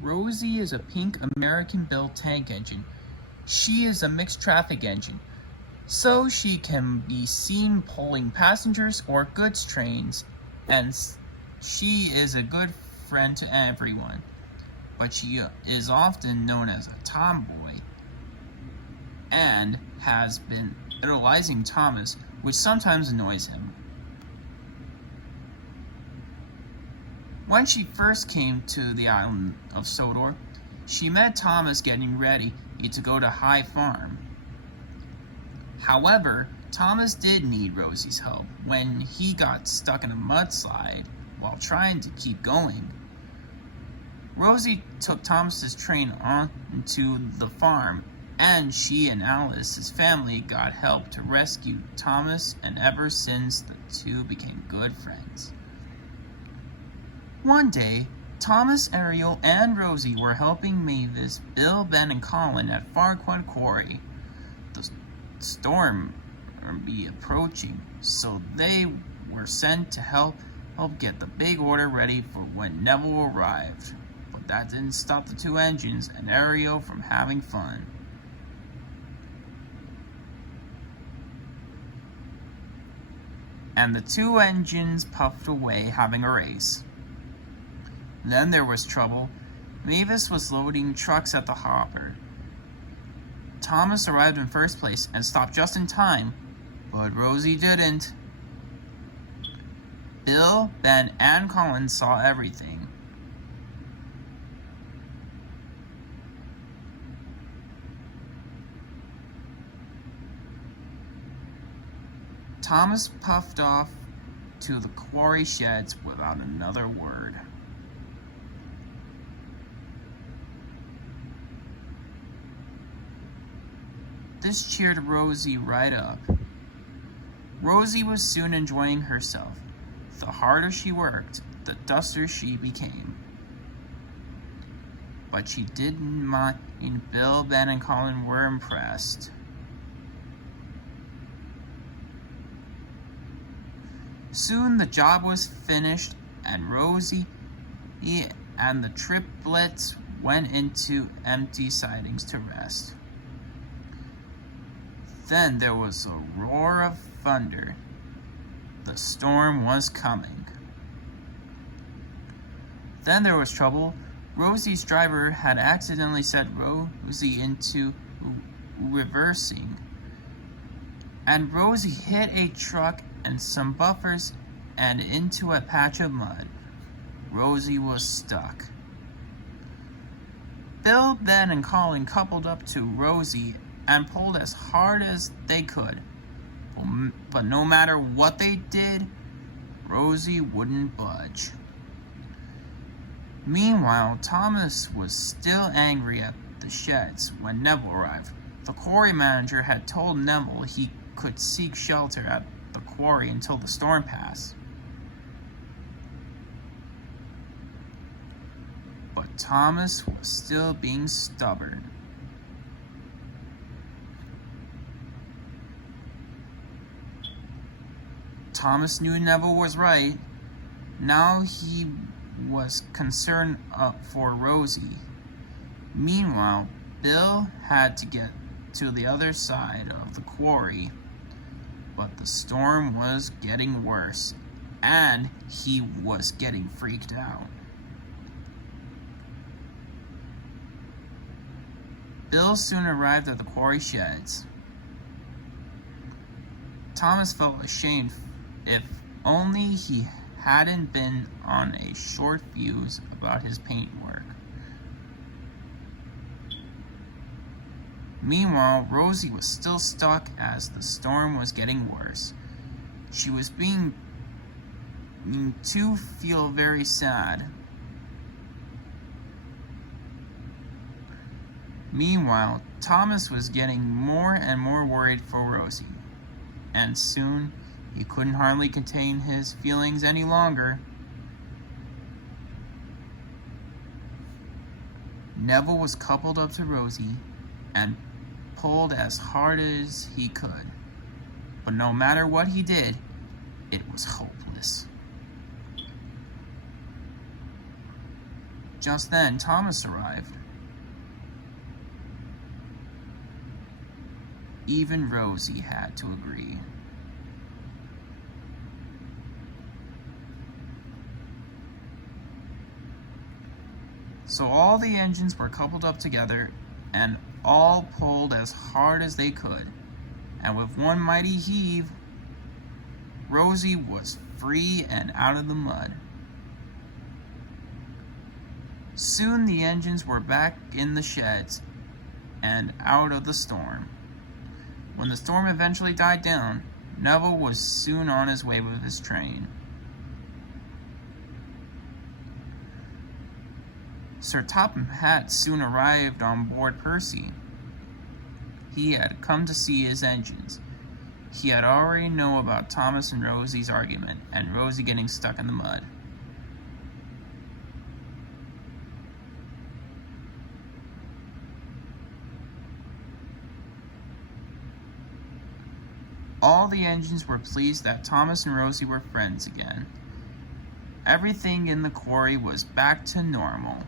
Rosie is a pink American-built tank engine. She is a mixed traffic engine, so she can be seen pulling passengers or goods trains, and she is a good friend to everyone. But she is often known as a tomboy and has been idolizing Thomas, which sometimes annoys him. When she first came to the island of Sodor, she met Thomas getting ready to go to High Farm. However, Thomas did need Rosie's help when he got stuck in a mudslide while trying to keep going. Rosie took Thomas's train onto the farm, and she and Alice's family got help to rescue Thomas, and ever since the two became good friends. One day, Thomas, Ariel, and Rosie were helping Mavis, Bill, Ben, and Colin at Farquhar Quarry. The storm would be approaching, so they were sent to help get the big order ready for when Neville arrived. But that didn't stop the two engines and Ariel from having fun. And the two engines puffed away, having a race. Then there was trouble. Mavis was loading trucks at the hopper. Thomas arrived in first place and stopped just in time, but Rosie didn't. Bill, Ben, and Colin saw everything. Thomas puffed off to the quarry sheds without another word. This cheered Rosie right up. Rosie was soon enjoying herself. The harder she worked, the duster she became. But she didn't mind. Bill, Ben, and Colin were impressed. Soon the job was finished, and Rosie and the triplets went into empty sidings to rest. Then there was a roar of thunder. The storm was coming. Then there was trouble. Rosie's driver had accidentally set Rosie into reversing, and Rosie hit a truck and some buffers and into a patch of mud. Rosie was stuck. Bill, Ben, and Colin coupled up to Rosie and pulled as hard as they could. But no matter what they did, Rosie wouldn't budge. Meanwhile, Thomas was still angry at the sheds when Neville arrived. The quarry manager had told Neville he could seek shelter at the quarry until the storm passed. But Thomas was still being stubborn. Thomas knew Neville was right. Now he was concerned for Rosie. Meanwhile, Bill had to get to the other side of the quarry, but the storm was getting worse, and he was getting freaked out. Bill soon arrived at the quarry sheds. Thomas felt ashamed. If only he hadn't been on a short fuse about his paintwork. Meanwhile, Rosie was still stuck as the storm was getting worse. She was beginning to feel very sad. Meanwhile, Thomas was getting more and more worried for Rosie, and soon he couldn't hardly contain his feelings any longer. Neville was coupled up to Rosie and pulled as hard as he could, but no matter what he did, it was hopeless. Just then, Thomas arrived. Even Rosie had to agree. So all the engines were coupled up together and all pulled as hard as they could. And with one mighty heave, Rosie was free and out of the mud. Soon the engines were back in the sheds and out of the storm. When the storm eventually died down, Neville was soon on his way with his train. Sir Topham Hatt soon arrived on board Percy. He had come to see his engines. He had already known about Thomas and Rosie's argument, and Rosie getting stuck in the mud. All the engines were pleased that Thomas and Rosie were friends again. Everything in the quarry was back to normal.